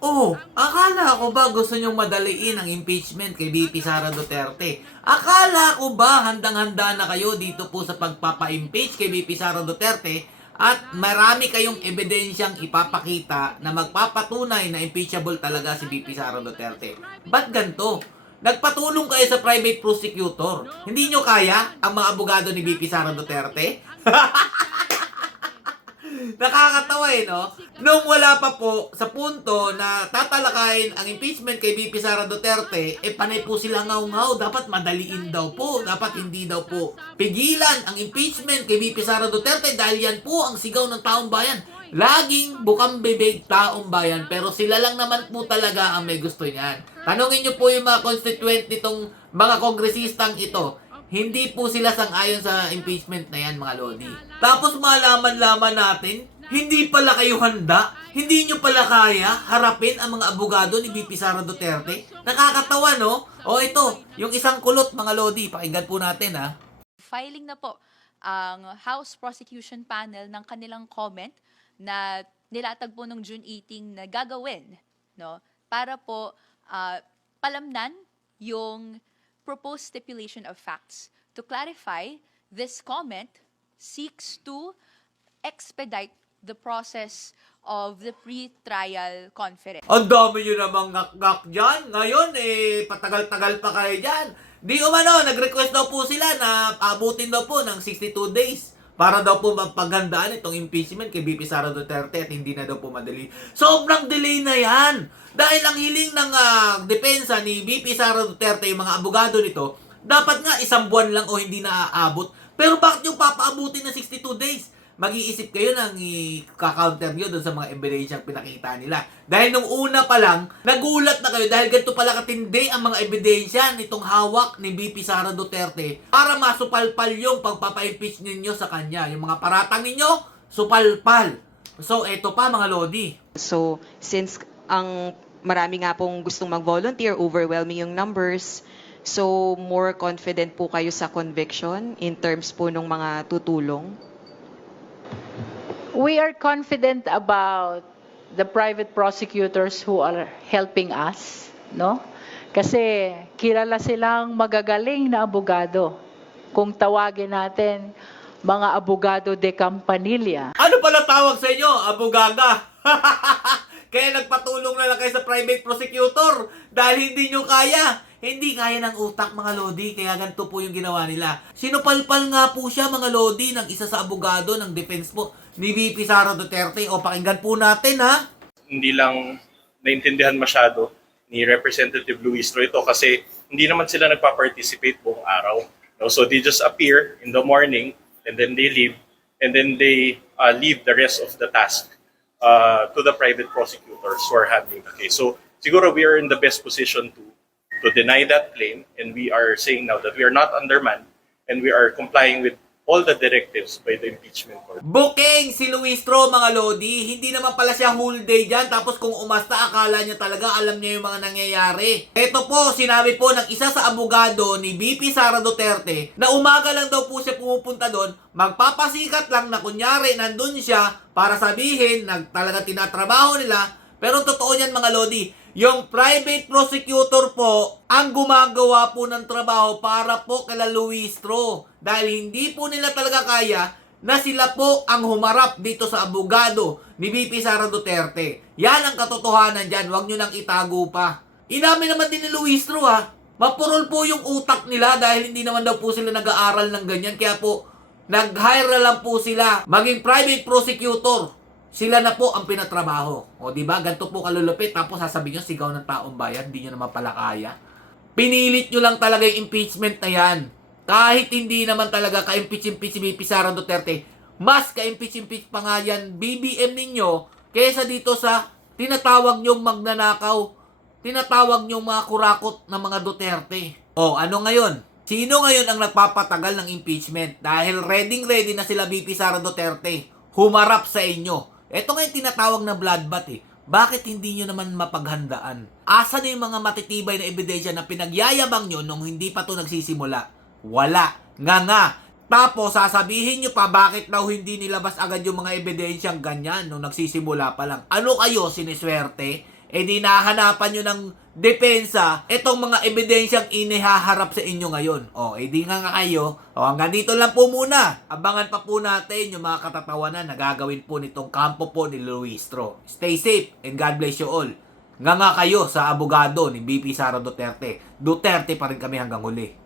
Oh, akala ko ba gusto nyong madaliin ang impeachment kay VP Sara Duterte? Akala ko ba handang-handa na kayo dito po sa pagpapa-impeach kay VP Sara Duterte at marami kayong ebidensyang ipapakita na magpapatunay na impeachable talaga si VP Sara Duterte? Ba't ganito? Nagpatulong kayo sa private prosecutor. Hindi nyo kaya ang mga abogado ni VP Sara Duterte? Nakakatawa no? Nung wala pa po sa punto na tatalakayin ang impeachment kay VP Sara Duterte, panay po sila ngaw-ngaw. Dapat madaliin daw po. Dapat hindi daw po pigilan ang impeachment kay VP Sara Duterte dahil yan po ang sigaw ng taong bayan. Laging bukang bibig taong bayan pero sila lang naman po talaga ang may gusto niyan. Tanungin niyo po yung mga constituent nitong mga kongresistang ito. Hindi po sila sang-ayon sa impeachment na yan, mga lodi. Tapos malaman-laman natin, hindi pala kayo handa, hindi nyo pala kaya harapin ang mga abogado ni VP Sara Duterte. Nakakatawa, no? O ito, yung isang kulot, mga lodi. Pakinggan po natin, ha? Filing na po ang House Prosecution Panel ng kanilang comment na nilatag po noong June 18 na gagawin, no? Para po palamnan yung proposed stipulation of facts. To clarify, this comment seeks to expedite the process of the pre-trial conference. Ang dami nyo namang ngak-ngak dyan. Ngayon, patagal-tagal pa kayo dyan. Di umano, nag-request daw po sila na abutin daw po ng 62 days para daw po mapaghandaan itong impeachment kay VP Sara Duterte at hindi na daw po madali. Sobrang delay na yan. Dahil ang hiling ng depensa ni VP Sara Duterte, yung mga abogado nito, dapat nga isang buwan lang o hindi na aabot. Pero bakit yung papaabutin ng 62 days? Mag-iisip kayo ng i-counter nyo doon sa mga ebidensyang pinakita nila. Dahil nung una pa lang, nagulat na kayo dahil ganito pala katindi ang mga ebidensya nitong hawak ni VP Sara Duterte para masupalpal yung pagpapa-impeach ninyo sa kanya. Yung mga paratang ninyo, supalpal. So, eto pa mga lodi. So, since ang marami nga pong gustong mag-volunteer, overwhelming yung numbers, so more confident po kayo sa conviction in terms po ng mga tutulong? We are confident about the private prosecutors who are helping us, no? Kasi kilala silang magagaling na abogado. Kung tawagin natin, mga abogado de Campanilla. Ano pala tawag sa inyo? Abogaga. Kaya nagpatulong na lang kayo sa private prosecutor dahil hindi nyo kaya. Hindi kaya ng utak, mga lodi, kaya ganito po yung ginawa nila. Sinupalpal nga po siya, mga lodi, ng isa sa abogado ng defense po ni VP Sara Duterte. O, pakinggan po natin, ha? Hindi lang naintindihan masyado ni Representative Luis ito kasi hindi naman sila nagpa-participate buong araw. No? So they just appear in the morning and then they leave and then they leave the rest of the task to the private prosecutors who are handling the case. So siguro we are in the best position to deny that claim, and we are saying now that we are not undermanned and we are complying with all the directives by the impeachment court. Booking si Luistro, mga lodi. Hindi naman pala siya whole day dyan. Tapos kung umasta, akala niya talaga alam niya yung mga nangyayari. Ito po, sinabi po ng isa sa abogado ni VP Sara Duterte na umaga lang daw po siya pumupunta doon, magpapasikat lang na kunyari nandun siya para sabihin na talaga tinatrabaho nila. Pero totoo niyan, mga lodi, yung private prosecutor po ang gumagawa po ng trabaho para po kala Luistro. Dahil hindi po nila talaga kaya na sila po ang humarap dito sa abogado ni VP Sara Duterte. Yan ang katotohanan dyan. Huwag nyo nang itago pa. Inamin naman din ni Luistro, ha. Mapurol po yung utak nila dahil hindi naman daw po sila nag-aaral ng ganyan. Kaya po, nag-hire na lang po sila maging private prosecutor. Sila na po ang pinatrabaho. O, di ba? Ganito po kalulupit. Tapos sasabihin nyo, sigaw ng taong bayan. Hindi nyo naman pala kaya. Pinilit nyo lang talaga yung impeachment na yan. Kahit hindi naman talaga ka-impeach-impeach si VP Sara Duterte, mas ka-impeach-impeach pa nga yan BBM ninyo kaysa dito sa tinatawag nyong magnanakaw, tinatawag nyong mga kurakot na mga Duterte. O, ano ngayon? Sino ngayon ang nagpapatagal ng impeachment? Dahil ready na sila VP Sara Duterte humarap sa inyo. Ito nga yung tinatawag na bloodbath eh. Bakit hindi nyo naman mapaghandaan? Asa na yung mga matitibay na ebidensya na pinagyayabang nyo nung hindi pa to nagsisimula? Wala. Nga. Tapos sasabihin nyo pa bakit daw hindi nilabas agad yung mga ebidensyang ganyan nung nagsisimula pa lang. Ano kayo, siniswerte? eh di nahahanapan nyo ng depensa itong mga ebidensyang inihaharap sa inyo ngayon. O, eh di nga kayo. O, hanggang dito lang po muna. Abangan pa po natin yung mga katatawanan na gagawin po nitong kampo po ni Luistro. Stay safe and God bless you all. Nga kayo sa abogado ni BP Sara Duterte. Duterte pa rin kami hanggang huli.